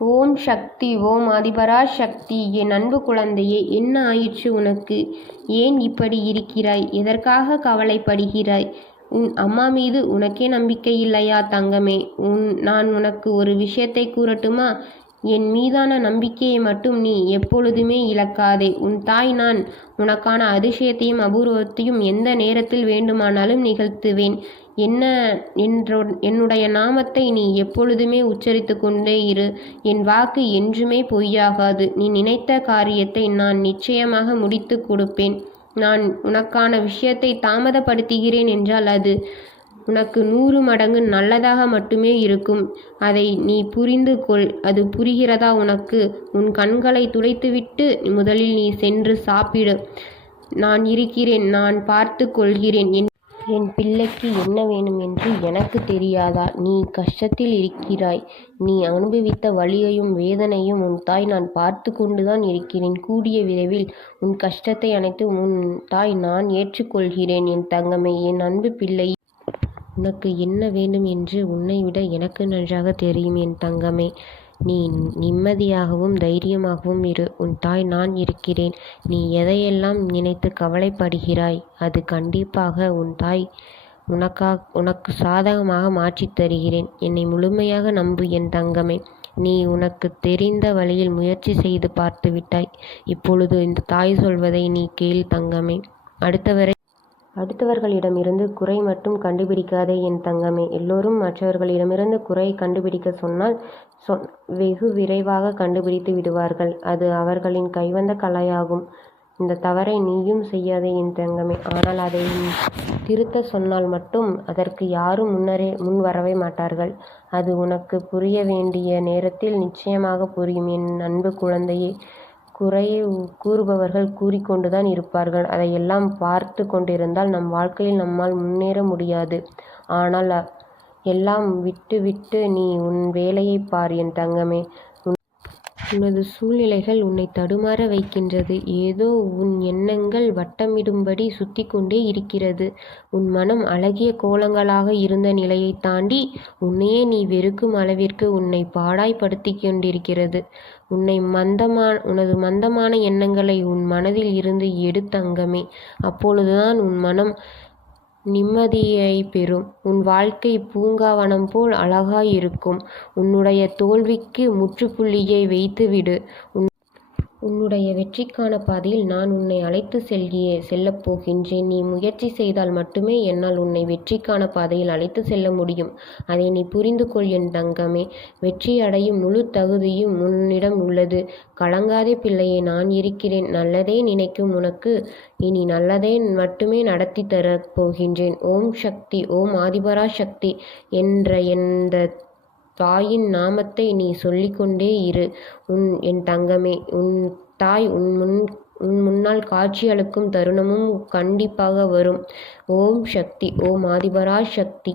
ஓம் சக்தி ஓம் அதிபரா சக்தி என் அன்பு குழந்தையே என்ன ஆயிற்று உனக்கு? ஏன் இப்படி இருக்கிறாய்? எதற்காக கவலைப்படுகிறாய்? உன் அம்மா மீது உனக்கே நம்பிக்கை இல்லையா தங்கமே? உன் நான் உனக்கு ஒரு விஷயத்தை கூறட்டுமா? என் மீதான நம்பிக்கையை மட்டும் நீ எப்பொழுதுமே இழக்காதே. உன் தாய் நான் உனக்கான அதிசயத்தையும் அபூர்வத்தையும் எந்த நேரத்தில் வேண்டுமானாலும் நிகழ்த்துவேன். என்ன என்றோ என்னுடைய நாமத்தை நீ எப்பொழுதுமே உச்சரித்து கொண்டே இரு. என் வாக்கு என்றுமே பொய்யாகாது. நீ நினைத்த காரியத்தை நான் நிச்சயமாக முடித்து கொடுப்பேன். நான் உனக்கான விஷயத்தை தாமதப்படுத்துகிறேன் என்றால் அது உனக்கு நூறு மடங்கு நல்லதாக மட்டுமே இருக்கும். அதை நீ புரிந்து கொள். அது புரிகிறதா உனக்கு? உன் கண்களை துடைத்துவிட்டு முதலில் நீ சென்று சாப்பிடு. நான் இருக்கிறேன். நான் பார்த்து கொள்கிறேன். என் பிள்ளைக்கு என்ன வேணும் என்று எனக்கு தெரியாதா? நீ கஷ்டத்தில் இருக்கிறாய். நீ அனுபவித்த வலியையும் வேதனையும் உன் தாய் நான் பார்த்து கொண்டுதான் இருக்கிறேன். கூடிய விரைவில் உன் கஷ்டத்தை அனைத்து உன் தாய் நான் ஏற்றுக்கொள்கிறேன் என் தங்கமே. என் அன்பு பிள்ளை உனக்கு என்ன வேண்டும் என்று உன்னை விட எனக்கு நன்றாக தெரியும் என் தங்கமே. நீ நிம்மதியாகவும் தைரியமாகவும் இரு. உன் தாய் நான் இருக்கிறேன். நீ எதையெல்லாம் நினைத்து கவலைப்படுகிறாய் அது கண்டிப்பாக உன் தாய் உனக்கா உனக்கு சாதகமாக மாற்றித் தருகிறேன். என்னை முழுமையாக நம்பு என் தங்கமே. நீ உனக்கு தெரிந்த வழியில் முயற்சி செய்து பார்த்து விட்டாய். இப்பொழுது இந்த தாய் சொல்வதை நீ கேள் தங்கமே. அடுத்தவரை அடுத்தவர்களிடமிருந்து குறை மட்டும் கண்டுபிடிக்காதே என் தங்கமே. எல்லோரும் மற்றவர்களிடமிருந்து குறை கண்டுபிடிக்க சொன்னால் சொ வெகு விரைவாக கண்டுபிடித்து விடுவார்கள். அது அவர்களின் கைவந்த கலையாகும். இந்த தவறை நீயும் செய்யாதே என் தங்கமே. ஆனால் அதை திருத்த சொன்னால் மட்டும் அதற்கு யாரும் முன்னரே முன் வரவே மாட்டார்கள். அது உனக்கு புரிய வேண்டிய நேரத்தில் நிச்சயமாக புரியும். என் அன்பு குழந்தையே குறையை கூறுபவர்கள் கூறிக்கொண்டுதான் இருப்பார்கள். அதையெல்லாம் பார்த்து கொண்டிருந்தால் நம் வாழ்க்கையில் நம்மால் முன்னேற முடியாது. ஆனால் எல்லாம் விட்டு விட்டு நீ உன் வேலையை பார் என் தங்கமே. உனது சூழ்நிலைகள் உன்னை தடுமாற வைக்கின்றது. ஏதோ உன் எண்ணங்கள் வட்டமிடும்படி சுத்தி கொண்டே இருக்கிறது. உன் மனம் அழகிய கோலங்களாக இருந்த நிலையை தாண்டி உன்னையே நீ வெறுக்கும் அளவிற்கு உன்னை பாடாய்படுத்தி கொண்டிருக்கிறது. உன்னை மந்தமான உனது மந்தமான எண்ணங்களை உன் மனதில் இருந்து எடுத்தங்கமே அப்பொழுதுதான் உன் மனம் நிம்மதியை பெறும். உன் வாழ்க்கை பூங்காவனம் போல் அழகாயிருக்கும். உன்னுடைய தோல்விக்கு முற்றுப்புள்ளியை வைத்துவிடு. உன் உன்னுடைய வெற்றிக்கான பாதையில் நான் உன்னை அழைத்து செல்கியே செல்லப் போகின்றேன். நீ முயற்சி செய்தால் மட்டுமே என்னால் உன்னை வெற்றிக்கான பாதையில் அழைத்து செல்ல முடியும். அதை நீ புரிந்து கொள் என் தங்கமே. வெற்றி அடையும் முழு தகுதியும் உன்னிடம் உள்ளது. கலங்காதே பிள்ளையே நான் இருக்கிறேன். நல்லதே நினைக்கும் உனக்கு இனி நல்லதே மட்டுமே நடத்தி தரப் போகின்றேன். ஓம் சக்தி ஓம் ஆதிபரா சக்தி என்ற எந்த தாயின் நாமத்தை நீ சொல்லிக்கொண்டே இரு. உன் என் தங்கமே உன் தாய் உன் முன் உன் முன்னால் காட்சியளிக்கும் தருணமும் கண்டிப்பாக வரும். ஓம் சக்தி ஓம் ஆதிபரா சக்தி